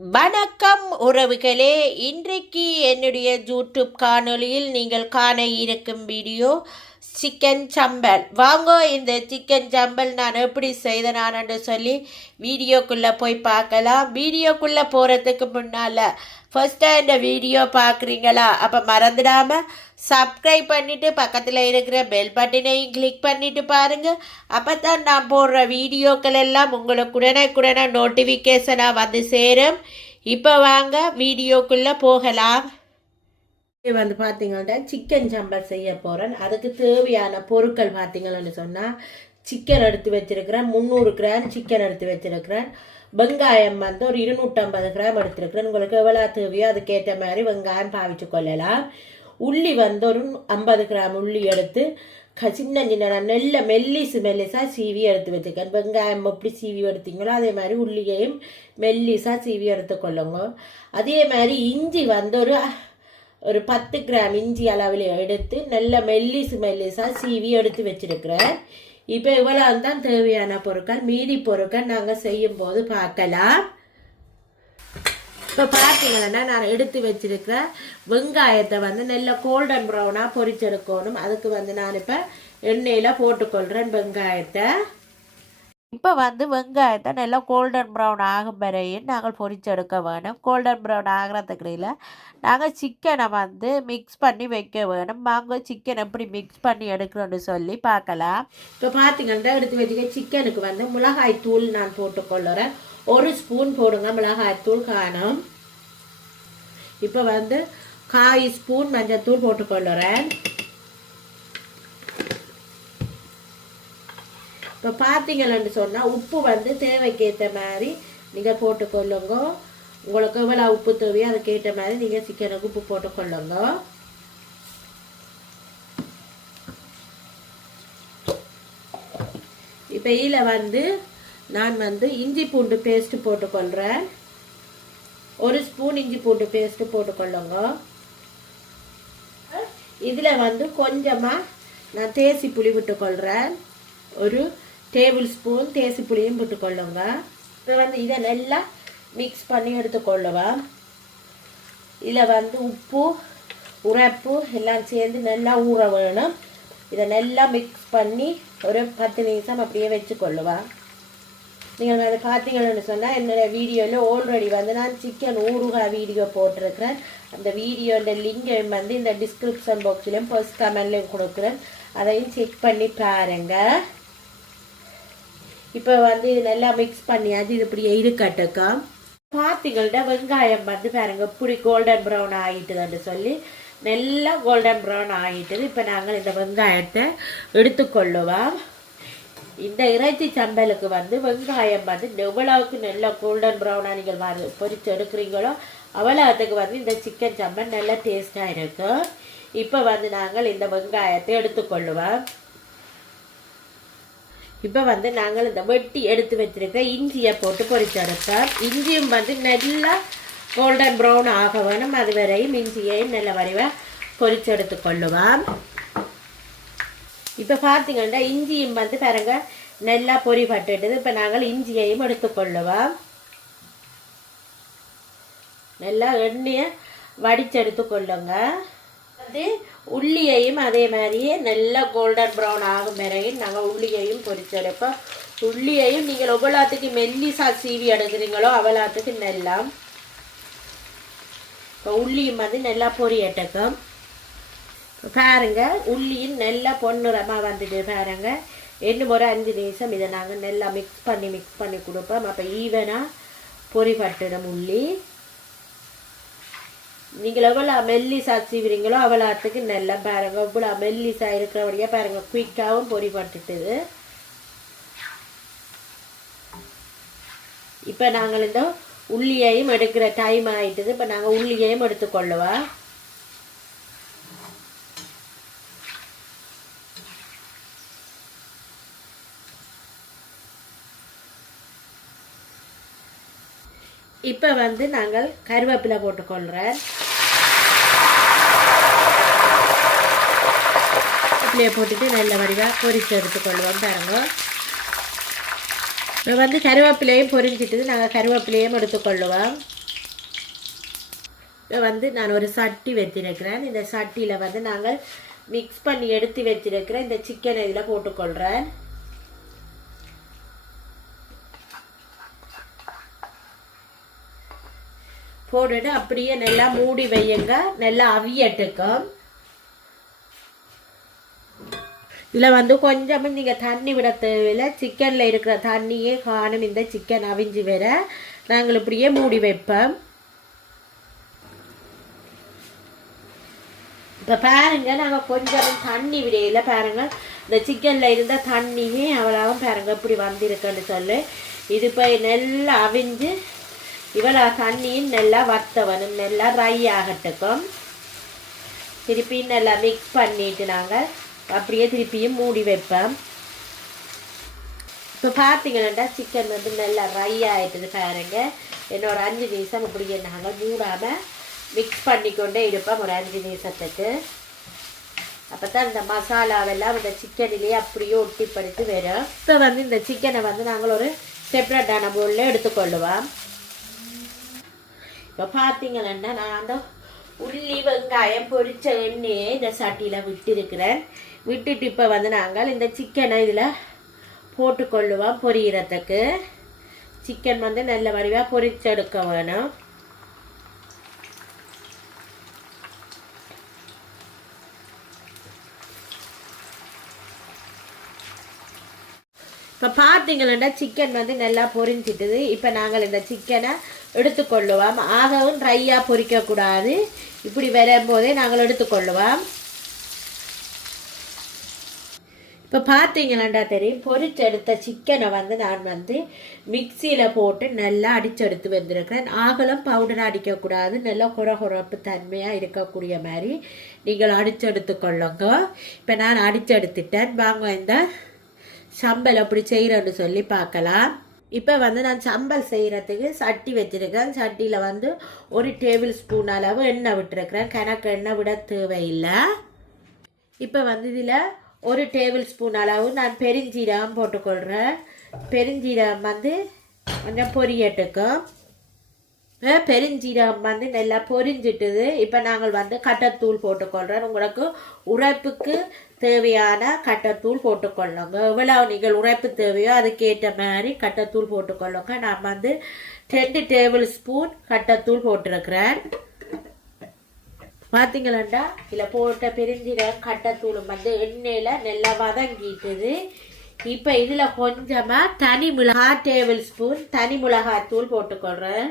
வணக்கம் உறவுகளே. இன்றைக்கு என்னுடைய யூடியூப் காணொளியில் நீங்கள் காண இருக்கும் வீடியோ சிக்கன் சம்பல். வாங்க இந்த சிக்கன் சம்பல் நான் எப்படி செய்தனான்னு சொல்லி வீடியோக்குள்ளே போய் பார்க்கலாம். வீடியோக்குள்ளே போகிறதுக்கு முன்னால் ஃபஸ்ட்டாக இந்த வீடியோ பார்க்குறீங்களா? அப்போ மறந்துடாமல் சப்ஸ்கிரைப் பண்ணிவிட்டு பக்கத்தில் இருக்கிற பெல் பட்டனையும் கிளிக் பண்ணிவிட்டு பாருங்கள் அப்போ தான் நான் போடுற வீடியோக்கள் எல்லாம் உங்களுக்கு உடனே நோட்டிஃபிகேஷனாக வந்து சேரும். இப்போ வாங்க வீடியோக்குள்ளே போகலாம். இது வந்து பார்த்தீங்கன்னா சிக்கன் சம்பல் செய்ய போகிறேன் அதுக்கு தேவையான பொருட்கள் பார்த்தீங்கன்னு சொன்னால் சிக்கன் எடுத்து வச்சிருக்கிறேன். முந்நூறு கிராம் சிக்கன் எடுத்து வச்சிருக்கிறேன். வெங்காயம் வந்து ஒரு இருநூற்றம்பது கிராம் எடுத்துருக்கிறேன். உங்களுக்கு எவ்வளோ தேவையோ அதுக்கேற்ற மாதிரி வெங்காயம் பாவிச்சு கொள்ளலாம். உள்ளி வந்து ஒரு ஐம்பது கிராம் உள்ளி எடுத்து க சின்ன சின்ன நெல்ல மெல்லிசு மெல்லிசாக சீவி எடுத்து வச்சுக்கேன் வெங்காயம் எப்படி சீவி எடுத்தீங்களோ அதே மாதிரி உள்ளியையும் மெல்லிசாக சீவி எடுத்துக்கொள்ளுங்க அதே மாதிரி இஞ்சி வந்து ஒரு ஒரு பத்து கிராம் இஞ்சி அளவில் எடுத்து நல்ல மெல்லிசு மெல்லிசாக சீவி எடுத்து வச்சிருக்கிறேன். இப்போ இவ்வளோ தான் தேவையான பொருட்கள் மீதி பொருட்கள் நாங்கள் செய்யும் போது பார்க்கலாம். இப்போ பார்த்தீங்கன்னா நான் எடுத்து வச்சிருக்கிற வெங்காயத்தை வந்து நல்ல கோல்டன் ப்ரௌனாக பொரிச்செடுக்கணும் அதுக்கு வந்து நான் இப்போ எண்ணெயில் போட்டுக்கொள்கிறேன் வெங்காயத்தை. இப்போ வந்து வெங்காயத்தை நல்லா கோல்டன் ப்ரௌன் ஆகும் வரையும் நாங்கள் பொரிச்செடுக்க வேணும் கோல்டன் ப்ரௌன் ஆகிறதுக்குள்ள நாங்கள் சிக்கனை வந்து மிக்ஸ் பண்ணி வைக்க வேணும் வாங்க சிக்கன் எப்படி மிக்ஸ் பண்ணி எடுக்கணும்னு சொல்லி பார்க்கலாம் இப்போ பார்த்தீங்கன்னா எடுத்து வச்சுக்க சிக்கனுக்கு வந்து மிளகாய் தூள் நான் போட்டுக்கொள்ளுறேன் ஒரு ஸ்பூன் போடுங்க மிளகாய் தூள் காணும் இப்போ வந்து காய் ஸ்பூன் மஞ்சள் தூள் போட்டுக்கொள்ளுறேன் இப்போ பார்த்தீங்கன்னு சொன்னால் உப்பு வந்து தேவைக்கேற்ற மாதிரி நீங்கள் போட்டுக்கொள்ளுங்க. உங்களுக்கு எவ்வளோ உப்பு தேவையோ அதுக்கேற்ற மாதிரி நீங்கள் சிக்கனுக்கு உப்பு போட்டுக்கொள்ளுங்க. இப்போ இதில் வந்து நான் வந்து இஞ்சி பூண்டு பேஸ்ட்டு போட்டுக்கொள்கிறேன் ஒரு ஸ்பூன் இஞ்சி பூண்டு பேஸ்ட்டு போட்டுக்கொள்ளுங்க. இதில் வந்து கொஞ்சமாக நான் தேசி புளி விட்டுக்கொள்கிறேன் ஒரு டேபிள் ஸ்பூன் தேசி புளியும் போட்டுக்கொள்ளுங்க. இப்போ வந்து இதை நல்லா மிக்ஸ் பண்ணி எடுத்துக்கொள்ளுவா இதில் வந்து உப்பு உரப்பு எல்லாம் சேர்ந்து நல்லா ஊற வேணும். இதை நல்லா மிக்ஸ் பண்ணி ஒரு பத்து நிமிஷம் அப்படியே வச்சுக்கொள்ளுவா நீங்கள் அதை பார்த்தீங்கன்னு சொன்னால் என்னோடய வீடியோவில் ஆல்ரெடி வந்து நான் சிக்கன் ஊறுகா வீடியோ போட்டிருக்கிறேன். அந்த வீடியோட லிங்கை வந்து இந்த டிஸ்கிரிப்ஷன் பாக்ஸ்லேயும் ஃபர்ஸ்ட் கமெண்ட்லையும் கொடுக்குறேன். அதையும் செக் பண்ணி பாருங்கள் இப்போ வந்து இது நல்லா மிக்ஸ் பண்ணியாச்சு இது இப்படியே இருக்கட்டுக்கா பார்த்தீங்கள்ட்ட வெங்காயம் வந்து பாருங்க இப்படி கோல்டன் ப்ரௌன் ஆகிட்டுதுன்னு சொல்லி நல்லா கோல்டன் ப்ரௌன் ஆகிட்டது. இப்போ நாங்கள் இந்த வெங்காயத்தை எடுத்துக்கொள்ளுவோம். இந்த இறைச்சி சம்பலுக்கு வந்து வெங்காயம் வந்து எவ்வளவுக்கு நல்லா கோல்டன் ப்ரௌனாக நீங்கள் வந்து பொரிச்சு எடுக்கிறீங்களோ அவ்வளோத்துக்கு வந்து இந்த சிக்கன் சம்பல் நல்லா டேஸ்ட்டாக இருக்கும் இப்போ வந்து நாங்கள் இந்த வெங்காயத்தை எடுத்துக்கொள்ளுவோம். இப்போ வந்து நாங்கள் இந்த வெட்டி எடுத்து வச்சிருக்க இஞ்சியை போட்டு பொறிச்செடுப்போம் இஞ்சியும் வந்து நல்லா கோல்டன் ப்ரௌன் ஆக வேணும். அது வரையும் இஞ்சியையும் நல்ல வடிவாக பொறிச்செடுத்து கொள்ளுவோம். இப்போ பார்த்தீங்கன்னா இஞ்சியும் வந்து பாருங்க நல்லா பொறி பட்டுட்டுது. இப்போ நாங்கள் இஞ்சியையும் எடுத்துக்கொள்ளுவோம் நல்லா எண்ணெயை வடிச்செடுத்து கொள்ளுங்க. வந்து உள்ளியையும் அதே மாதிரியே நல்லா கோல்டன் ப்ரௌன் ஆகும் பிறகு நாங்கள் உள்ளியையும் பொரிச்செடுப்போம் உள்ளியையும் நீங்கள் எவ்வளோத்துக்கு மெல்லிசா சீவி எடுக்கிறீங்களோ அவ்வளோத்துக்கு நல்லா இப்போ உள்ளியும் வந்து நல்லா பொரியட்டுக்கும் பாருங்க உள்ளியும் நல்லா பொன்னுறமாக வந்துட்டு பாருங்க இன்னும் ஒரு அஞ்சு நிமிஷம் இதை நாங்கள் நல்லா மிக்ஸ் பண்ணி மிக்ஸ் பண்ணி கொடுப்போம் அப்போ ஈவனாக பொறிப்பட்டுடும் உள்ளி நீங்கள் எவ்வளோ மெல்லிசா சீவிறீங்களோ அவ்வளோத்துக்கு நல்லா பாருங்க. இவ்வளோ மெல்லிசா இருக்கிறபடியே பாருங்க. குயிக்காகவும் பொறி பட்டுட்டுது. இப்போ நாங்கள் இந்த உள்ளியையும் எடுக்கிற டைம் ஆயிட்டுது. இப்போ நாங்கள் உள்ளியையும் எடுத்துக்கொள்ளுவா. இப்போ வந்து நாங்கள் கருவேப்பிலை போட்டுக்கொள்கிறேன் கருவேப்பிலையை போட்டுட்டு நல்ல வடிவாக பொரித்து எடுத்துக்கொள்வோம் பாருங்க. இப்போ வந்து கருவேப்பிலையும் பொரிஞ்சிட்டு நாங்கள் கருவேப்பிலையும் எடுத்துக்கொள்ளுவோம். இப்போ வந்து நான் ஒரு சட்டி வச்சிருக்கிறேன் இந்த சட்டியில் வந்து நாங்கள் மிக்ஸ் பண்ணி எடுத்து வச்சிருக்கிற இந்த சிக்கனை இதில் போட்டுக்கொள்கிறேன் போட்டுட்டு அப்படியே நல்லா மூடி வையுங்க. நல்லா அவியட்டுக்கும். இதில் வந்து கொஞ்சமும் நீங்கள் தண்ணி விட தேவையில்லை சிக்கனில் இருக்கிற தண்ணியே காணும். இந்த சிக்கன் அவிஞ்சு வர நாங்கள் இப்படியே மூடி வைப்போம். இப்போ பாருங்க நாங்கள் கொஞ்சம் தண்ணி விடையில பாருங்க இந்த சிக்கனில் இருந்த தண்ணியே அவ்வளவும் பாருங்க இப்படி வந்திருக்குன்னு சொல்லு. இது போய் நல்லா அவிஞ்சு இவ்வளோ தண்ணியும் நல்லா வத்தவனும் நல்லா ரை ஆகட்டுக்கும். திருப்பி நல்லா மிக்ஸ் பண்ணிட்டு நாங்கள் அப்படியே திருப்பியும் மூடி வைப்பேன். இப்போ பார்த்தீங்கன்னா சிக்கன் வந்து நல்லா ரை ஆகிட்டது பாருங்க. என்னோட அஞ்சு நிமிஷம் இப்படியே நாங்கள் மூடாமல் மிக்ஸ் பண்ணிக்கொண்டே இருப்பேன் ஒரு அஞ்சு நிமிஷத்துக்கு. அப்போ தான் இந்த மசாலாவெல்லாம் இந்த சிக்கனிலே அப்படியே ஒட்டி பறித்து வரும். இப்போ வந்து இந்த சிக்கனை வந்து நாங்கள் ஒரு செப்பரேட்டான பவுலில் எடுத்துக்கொள்ளுவோம். இப்போ பார்த்தீங்கன்னா நான் அந்த உள்ளி வெங்காயம் பொரிச்ச எண்ணெயை இந்த சட்டியில் விட்டுருக்கிறேன். விட்டுட்டு இப்போ வந்து நாங்கள் இந்த சிக்கனை இதில் போட்டுக்கொள்ளுவோம் பொரியிறதுக்கு. சிக்கன் வந்து நல்ல வடிவாக பொரிச்செடுக்க வேணும். இப்போ பார்த்தீங்கன்னா சிக்கன் வந்து நல்லா பொரிஞ்சிட்டுது. இப்போ நாங்கள் இந்த சிக்கனை எடுத்துக்கொள்ளுவோம். ஆகவும் ட்ரையாக பொரிக்கக்கூடாது. இப்படி வரும்போதே நாங்கள் எடுத்துக்கொள்ளுவோம். இப்போ பார்த்தீங்களாண்டா தெரியும் பொறிச்செடுத்த சிக்கனை வந்து நான் வந்து மிக்சியில் போட்டு நல்லா அடிச்செடுத்து வந்திருக்கிறேன். ஆகலம் பவுடர் அடிக்கக்கூடாது நல்லா குறகுறப்பு தன்மையாக இருக்கக்கூடிய மாதிரி நீங்கள் அடிச்செடுத்து கொள்ளுங்க. இப்போ நான் அடிச்செடுத்துட்டேன். வாங்க இந்த சம்பல் அப்படி செய்கிறேன்னு சொல்லி பார்க்கலாம். இப்போ வந்து நான் சம்பல் செய்கிறதுக்கு சட்டி வச்சுருக்கேன். சட்டியில் வந்து ஒரு டேபிள் ஸ்பூன் அளவு எண்ணெய் விட்டுருக்கிறேன். கணக்கு எண்ணெய் விட தேவையில்லை. இப்போ வந்து இதில் ஒரு டேபிள் ஸ்பூன் அளவு நான் பெருஞ்சீரகம் போட்டுக்கொள்கிறேன் பெருஞ்சீரகம் வந்து கொஞ்சம் பொரியட்டுக்கும் பெருஞ்சீரகம் வந்து நல்லா பொரிஞ்சிட்டுது. இப்போ நாங்கள் வந்து கட்டத்தூள் போட்டுக்கொள்கிறோம் உங்களுக்கு உரைப்புக்கு தேவையான கட்டத்தூள் போட்டுக்கொள்ளுங்க. எவ்வளவு நீங்கள் உரைப்பு தேவையோ அதுக்கேற்ற மாதிரி கட்டத்தூள் போட்டுக்கொள்ளுங்க. நான் வந்து ரெண்டு டேபிள் ஸ்பூன் கட்டத்தூள் போட்டிருக்கிறேன். பார்த்தீங்களாண்டா இதில் போட்ட பெருஞ்சீரகம் கட்டத்தூளும் வந்து எண்ணெயில் நல்லா வதங்கிட்டுது. இப்போ இதில் கொஞ்சமாக தனி மிளகா டேபிள் ஸ்பூன் தனி மிளகாத்தூள் போட்டுக்கொள்கிறேன்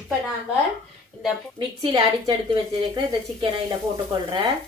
இப்போ நாங்கள் இந்த மிக்சியில் அடிச்செடுத்து வச்சிருக்கிற இந்த சிக்கனை இதில் போட்டுக்கொள்கிறேன்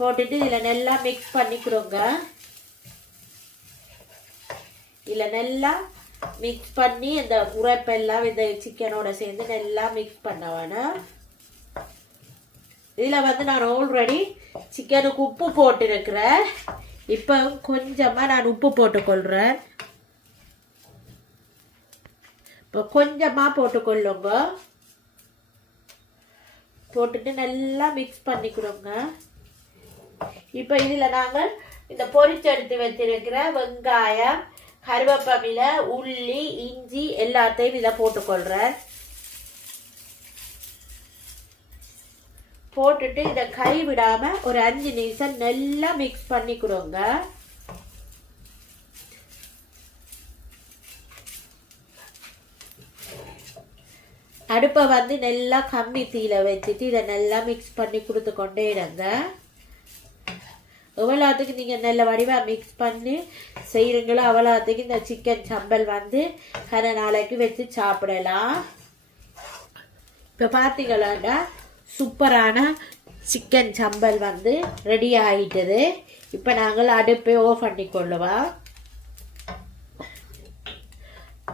போட்டுட்டு இதில் நல்லா மிக்ஸ் பண்ணிக்கிறோங்க. இதில் நல்லா மிக்ஸ் பண்ணி இந்த உரைப்பெல்லாம் இந்த சிக்கனோட சேர்ந்து நல்லா மிக்ஸ் பண்ண வேணும் இதில் வந்து நான் ஆல்ரெடி சிக்கனுக்கு உப்பு போட்டிருக்கிறேன். இப்போ கொஞ்சமாக நான் உப்பு போட்டுக்கொள்கிறேன் இப்போ கொஞ்சமாக போட்டுக்கொள்ளுங்க. போட்டுட்டு நல்லா மிக்ஸ் பண்ணிக்கிறோங்க இப்போ இதில் நாங்கள் இந்த பொரிச்செடுத்து வச்சிருக்கிற வெங்காயம் கருவேப்பமில உள்ளி இஞ்சி எல்லாத்தையும் இதில் போட்டுக்கொள்கிறேன் போட்டுட்டு இதை கை விடாமல் ஒரு அஞ்சு நிமிஷம் நல்லா மிக்ஸ் பண்ணிக்கிறோங்க அடுப்பை வந்து நல்லா கம்மி தீயில வச்சுட்டு இதை நல்லா மிக்ஸ் பண்ணி கொடுத்து கொண்டே இருங்க. எவ்வளோத்துக்கு நீங்கள் நல்ல வடிவாக மிக்ஸ் பண்ணி செய்கிறீங்களோ அவ்வளோத்துக்கு இந்த சிக்கன் சம்பல் வந்து கரை நாளைக்கு வச்சு சாப்பிடலாம். இப்போ பார்த்தீங்களாண்டா சூப்பரான சிக்கன் சம்பல் வந்து ரெடி ஆகிட்டது இப்போ நாங்கள் அடுப்பை ஓஃப் பண்ணி கொள்ளுவோம்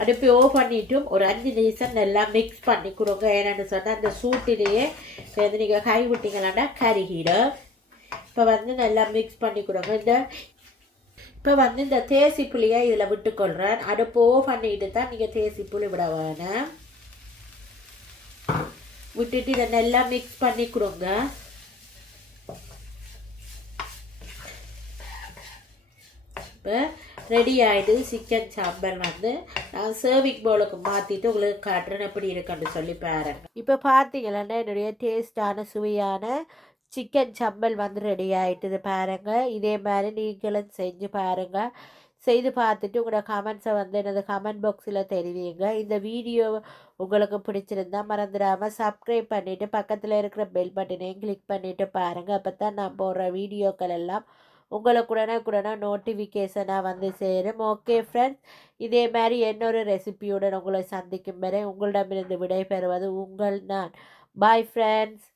அடுப்பு ஓஃப் பண்ணிவிட்டும் ஒரு அஞ்சு நிமிஷம் நல்லா மிக்ஸ் பண்ணி கொடுங்க ஏன்னு சொன்னால் அந்த சூட்டிலேயே வந்து நீங்கள் கை விட்டிங்களான்னா கருகிடும் இப்போ வந்து நல்லா மிக்ஸ் பண்ணி கொடுங்க இந்த இப்போ வந்து இந்த தேசி புளியை இதில் விட்டுக்கொள்கிறேன் அடுப்பு ஓஃப் பண்ணிட்டு தான் நீங்கள் தேசி புளி விட வேணும். விட்டுட்டு இதை நல்லா மிக்ஸ் பண்ணி கொடுங்க இப்போ ரெடி ஆகிட்டு சிக்கன் சாம்பல் வந்து நான் சர்விங் பவுலுக்கு மாற்றிட்டு உங்களுக்கு காட்டுறேன் எப்படி இருக்குன்னு சொல்லி பாருங்க. இப்போ பார்த்தீங்கன்னா என்னுடைய டேஸ்டான சுவையான சிக்கன் சம்பல் வந்து ரெடி ஆகிட்டுது பாருங்கள் இதே மாதிரி நீங்களும் செஞ்சு பாருங்கள் செய்து பார்த்துட்டு உங்களோட கமெண்ட்ஸை வந்து எனது கமெண்ட் பாக்ஸில் தெரிவிங்க. இந்த வீடியோ உங்களுக்கு பிடிச்சிருந்தா மறந்துடாமல் சப்ஸ்கிரைப் பண்ணிவிட்டு பக்கத்தில் இருக்கிற பெல் பட்டனையும் கிளிக் பண்ணிவிட்டு பாருங்கள் அப்போ தான் நான் போடுற வீடியோக்கள் எல்லாம் உங்களுக்கு உடனே நோட்டிஃபிகேஷனாக வந்து சேரும். ஓகே ஃப்ரெண்ட்ஸ் இதே மாதிரி இன்னொரு ரெசிபியுடன் உங்களை சந்திக்கும் வரை உங்களிடமிருந்து விடைபெறுவது உங்கள் நான். Bye friends